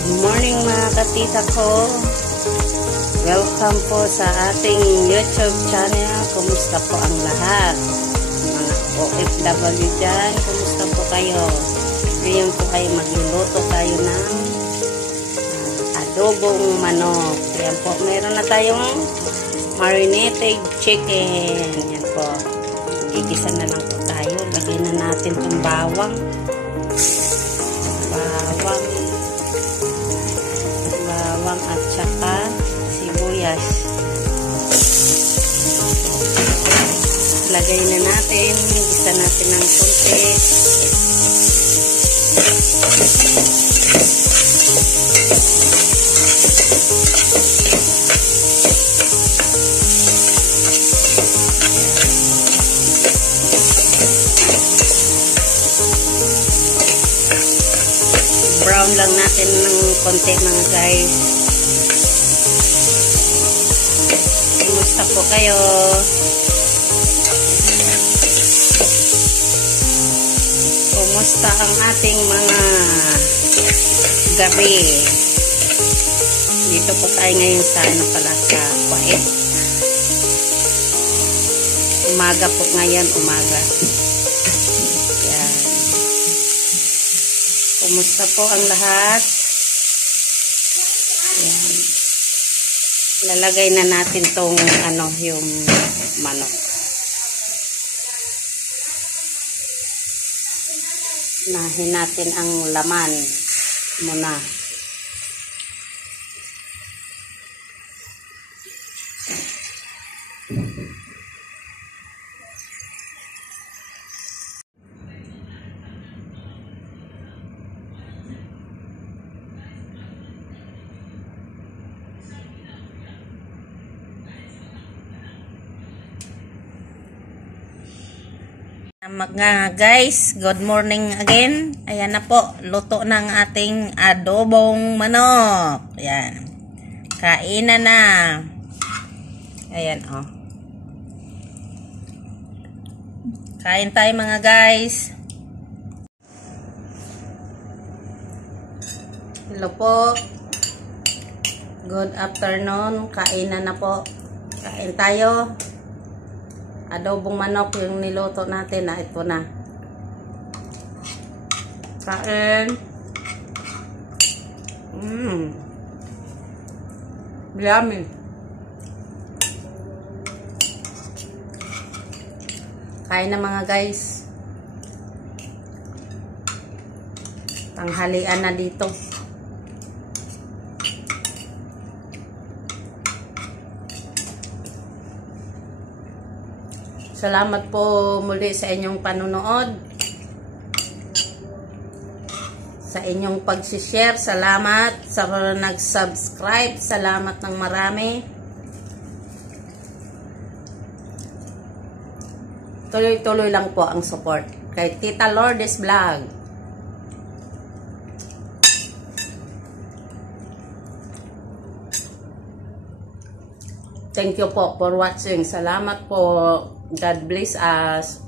Good morning mga katita ko. Welcome po sa ating YouTube channel. Kumusta po ang lahat? Mga OFW dyan, kumusta po kayo? Ngayon po kayo magluluto tayo ng adobong manok. Yan po, meron na tayong marinated chicken. Yan po. Igisa na lang po tayo. Lagyan na natin itong bawang at saka sibuyas. Lagay na natin, isa natin ng konti. Brown lang natin ng konti mga guys. Kumusta po kayo? Kumusta ang ating mga gabi? Dito po tayo ngayon sa sa Kuwait. Umaga po ngayon, umaga. Yan. Kumusta po ang lahat? Yan. Lalagay na natin tong yung manok. Nahin natin ang laman muna. Mga guys, good morning again. Ayan na po, luto ng ating adobong manok. Ayan. Kainan na. Ayan oh. Kain tayo mga guys. Hello po. Good afternoon. Kainan na po. Kain tayo. Adobong manok yung niluto natin na ito na. Kain. Yummy. Kain na mga guys. Tanghalian na dito. Salamat po muli sa inyong panunood. Sa inyong pag-share. Salamat sa nag-subscribe. Salamat ng marami. Tuloy-tuloy lang po ang support kay Tita Lourdes Vlog. Thank you po for watching. Salamat po. God bless us.